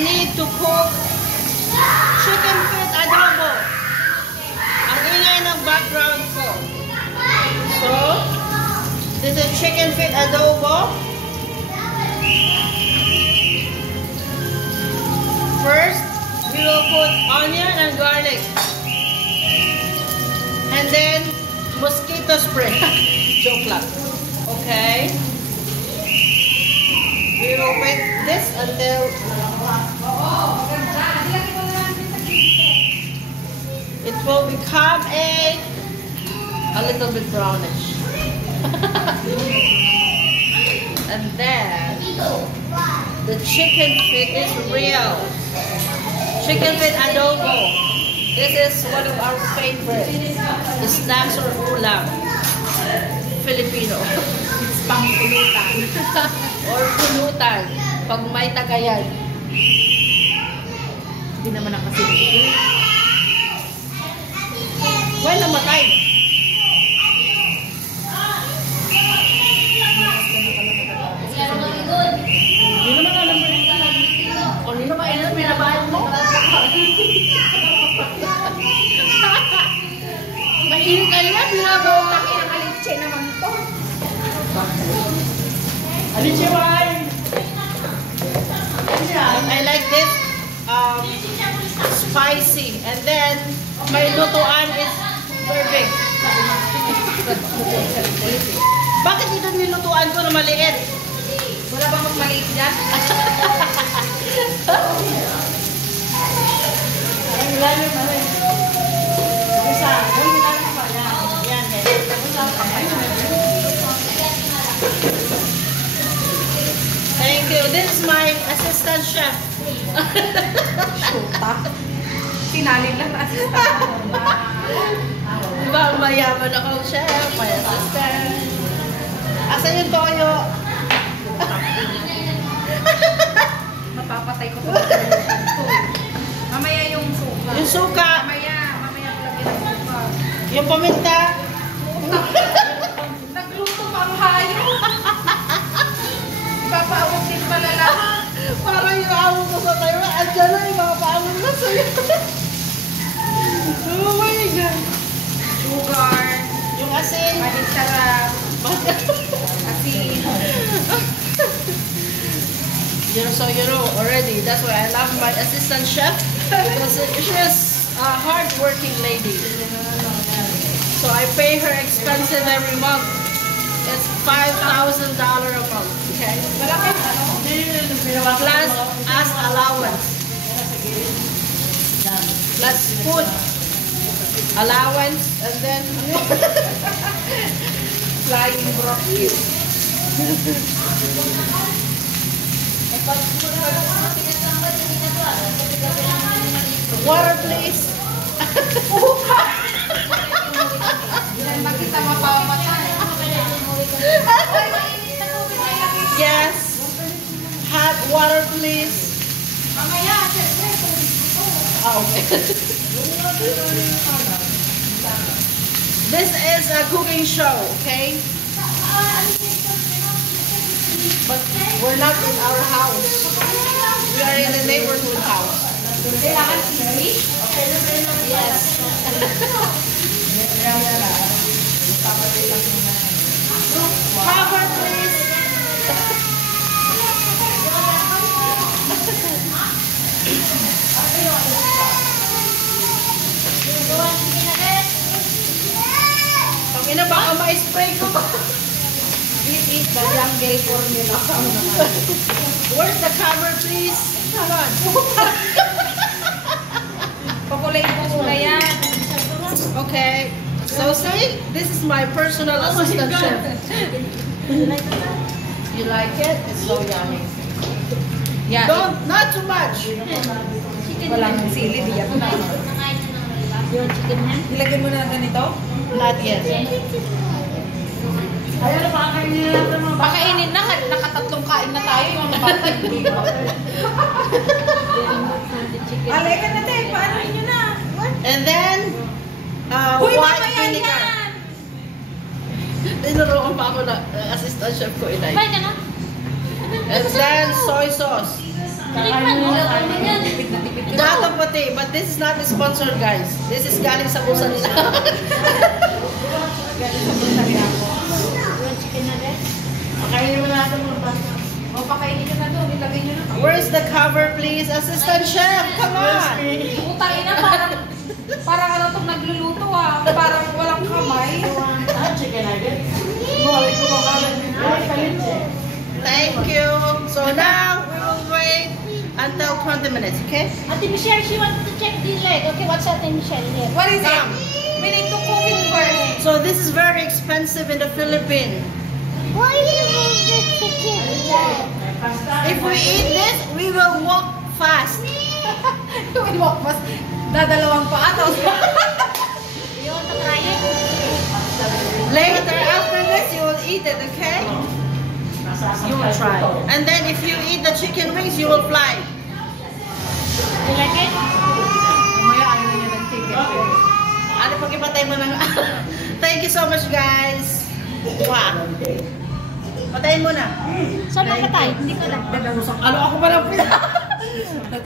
need to cook chicken feet adobo. Ang ingay ng background ko. So, this is chicken feet adobo. First, we will put onion and garlic. And then, mosquito spray. Joke lang. Okay. We will wait this until it will become a little bit brownish. And then the chicken feet is real. Chicken feet adobo. This is one of our favorite snacks or ulam. Filipino. It's pang pulutan. Or pulutan. Pag may tagayan. Hindi naman nakasilip. Well, namatay. Hindi naman alam mo yung talag. O, hindi naman alam mo yung nabayad mo. Mainit ka nila, binabaw. Ang alitse naman to. Alitse wine. I like this spicy. And then, may lutuan is perfect. Bakit ito nilutuan ko na maliit? Wala bang mas maliit dyan? Ang ilalim na rin. Isa. Ang ilalim pa. Yan. Thank you. This is my assistant chef. Shoota. Sinalin lang na assistant. Diba, mayaman ako, chef, my assistant. Asan yung toyo? Mapapatay ko ito. Mamaya yung suka. Yung suka. Mamaya lagyan ng suka. Yung paminta. Nagluto pang hayo. Ipapaawag din pala lang. Parang yung awag ko sa tayo. Andiyan na yung mga paawag na sa'yo. Oh my God. Sugar. Yung asin. Maling sarap. Asin. You know already. That's why I love my assistant chef. Because she is a hard-working lady. So I pay her expensive every month. It's $5,000 a month. Okay? Plus as allowance. Plus food allowance and then Flying broccoli. water please. Yan ba kita mapamatay? Yes. Hot water please. Mamaya, Okay. This is a cooking show, okay? But we're not in our house. We are in the neighborhood house. Yes. Cover, please. Pag-ina, baka ma-spray ko ba? This is the jungle formula. Where's the cover, please? Come on. Pakulay-pakulay yan. Okay. So see, this is my personal assistant chef. You like it? It's so yummy. Yan. Don't, not too much. Walang sili, diyan na. Yung chicken hand? Nilagyan mo na ganito? Not yet. Ayun, pakakainin na natin mga Pakainin na, nakatatlong kain na tayo. Yung nabatay, hindi pa. Alay ka na tayo, paano nyo na? And then, Uy, white mamaya vinegar. yan! Tinuruan pa ako na assistant chef ko, inay. Bye ka na. And then, soy sauce. Tikman mo. roti, but this is not sponsored, guys. This is galing sa bulsa nila. Galing sa bulsa nila ako. Yung chicken na rin. Pakainin mo natin mo. O, pakainin nyo na doon. Ilagay nyo na. Where's the cover, please? Assistant chef, come on! Utangin na parang ano itong nagluluto ah. Parang walang kamay. Chicken nuggets. Thank you. So now we will wait until 20 minutes, okay? Ate Michelle, she wants to check the leg. Okay, what's Ate Michelle here? What is it? Come. We need to cook it first. So this is very expensive in the Philippines. Why do you move the chicken? If we eat this, we will walk fast. Yung walk mas dadalawang pa ato. You want to try it? Later, after this, you will eat it, okay? You will try. And then if you eat the chicken wings, you will fly. You like it? Mamaya ayaw na niya ng chicken. Ano pag ipatay mo ng... Thank you so much, guys. Wow. Patayin mo na. Saan nakatay? Hindi ko lang. Ano ako pa lang